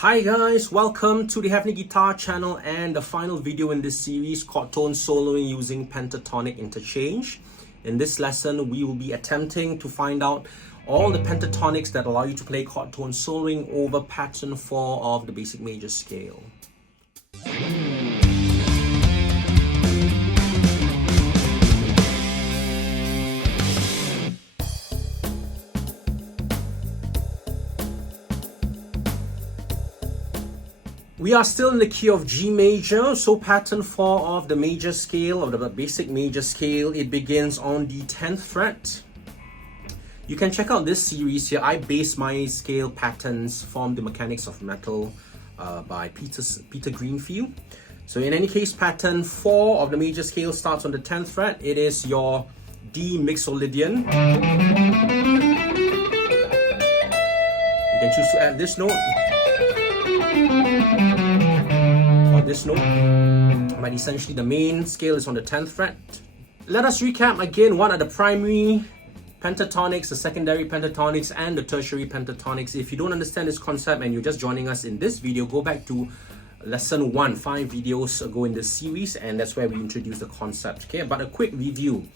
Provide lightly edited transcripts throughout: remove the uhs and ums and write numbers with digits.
Hi guys, welcome to the Hefni guitar channel and the final video in this series, chord tone soloing using pentatonic interchange. In this lesson, we will be attempting to find out all the pentatonics that allow you to play chord tone soloing over pattern 4 of the basic major scale. We are still in the key of G major, so pattern 4 of the major scale, of the basic major scale, it begins on the 10th fret. You can check out this series here. I base my scale patterns from The Mechanics of Metal by Peter Greenfield. So in any case, pattern 4 of the major scale starts on the 10th fret. It is your D Mixolydian. You can choose to add this note or this note, but essentially the main scale is on the 10th fret. Let us recap again what are the primary pentatonics, the secondary pentatonics, and the tertiary pentatonics. If you don't understand this concept and you're just joining us in this video, go back to lesson 1, 5 videos ago in this series, and that's where we introduced the concept. Okay, but a quick review.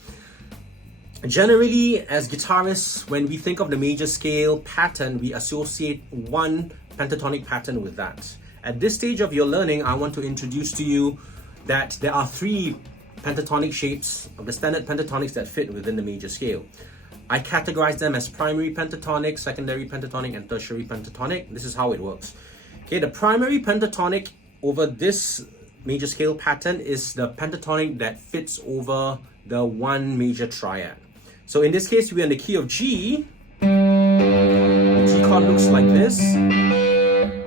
Generally, as guitarists, when we think of the major scale pattern, we associate one pentatonic pattern with that. At this stage of your learning, I want to introduce to you that there are 3 pentatonic shapes of the standard pentatonics that fit within the major scale. I categorize them as primary pentatonic, secondary pentatonic, and tertiary pentatonic. This is how it works. Okay, the primary pentatonic over this major scale pattern is the pentatonic that fits over the one major triad. So in this case, we are in the key of G. The G chord looks like this.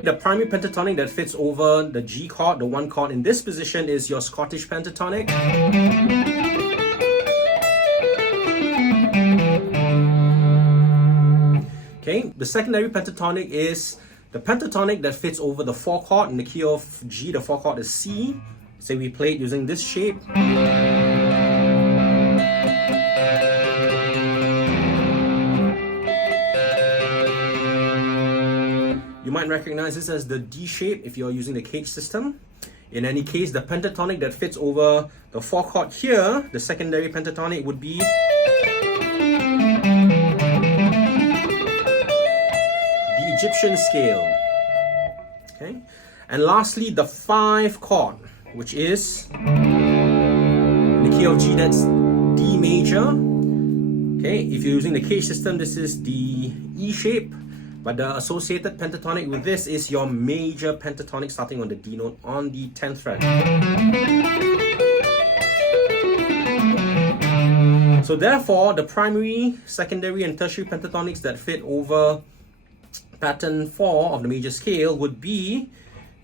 The primary pentatonic that fits over the G chord, the one chord in this position, is your Scottish pentatonic. Okay, the secondary pentatonic is the pentatonic that fits over the 4 chord. In the key of G, the 4 chord is C. Say we play it using this shape. You might recognize this as the D shape if you're using the cage system. In any case, the pentatonic that fits over the 4 chord here, the secondary pentatonic, would be the Egyptian scale. Okay, and lastly, the 5 chord, which is in the key of G, that's D major. Okay, if you're using the cage system, this is the E shape. But the associated pentatonic with this is your major pentatonic starting on the D note on the 10th fret. So therefore, the primary, secondary, and tertiary pentatonics that fit over pattern 4 of the major scale would be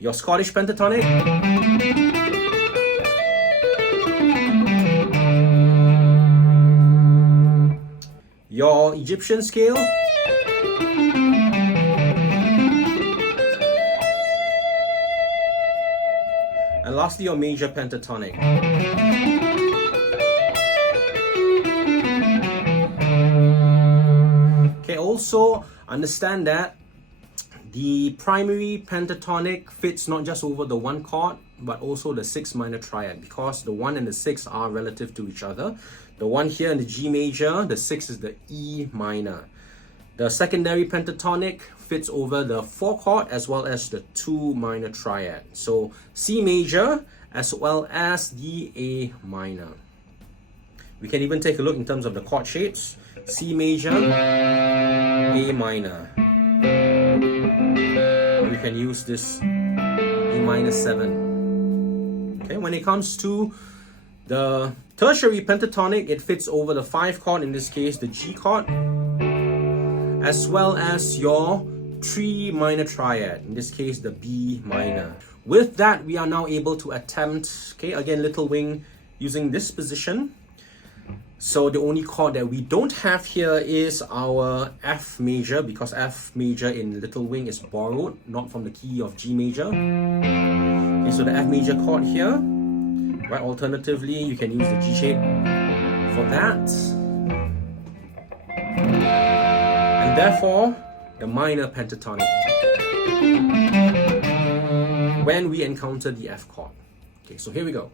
your Scottish pentatonic, your Egyptian scale, and lastly, your major pentatonic. Okay, also understand that the primary pentatonic fits not just over the 1 chord, but also the 6 minor triad, because the 1 and the 6 are relative to each other. The 1 here in the G major, the 6 is the E minor. The secondary pentatonic fits over the 4 chord as well as the 2 minor triad. So C major as well as the A minor. We can even take a look in terms of the chord shapes. C major, A minor. We can use this A minor 7. Okay, when it comes to the tertiary pentatonic, it fits over the 5 chord, in this case the G chord, as well as your 3 minor triad, in this case the B minor. With that, we are now able to attempt, okay, again, little wing using this position. So the only chord that we don't have here is our F major, because F major in little wing is borrowed, not from the key of G major. Okay, so the F major chord here, right? Alternatively, you can use the G shape for that. And therefore, the minor pentatonic. when we encounter the F chord. Okay, so here we go.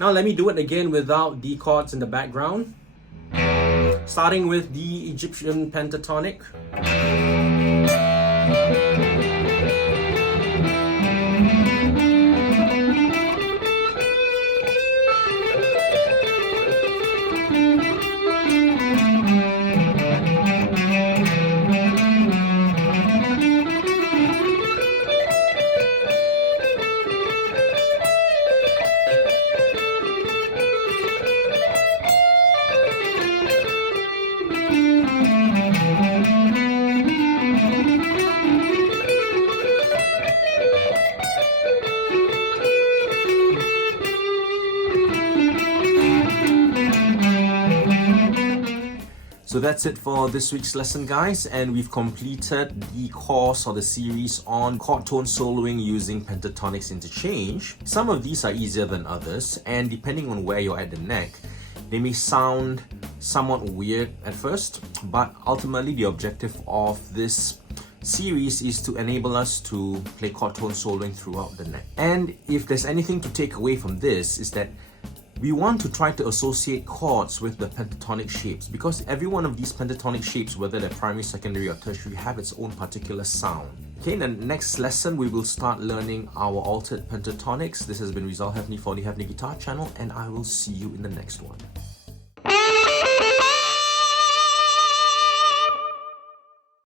Now let me do it again without the chords in the background. Starting with the Egyptian pentatonic. So that's it for this week's lesson, guys, and we've completed the course or the series on chord tone soloing using pentatonics interchange. Some of these are easier than others, and depending on where you're at the neck, they may sound somewhat weird at first, but ultimately the objective of this series is to enable us to play chord tone soloing throughout the neck. And if there's anything to take away from this, is that we want to try to associate chords with the pentatonic shapes, because every one of these pentatonic shapes, whether they're primary, secondary or tertiary, have its own particular sound. Okay, in the next lesson we will start learning our altered pentatonics. This has been Rizal Hefni for the Hefni Guitar channel, and I will see you in the next one.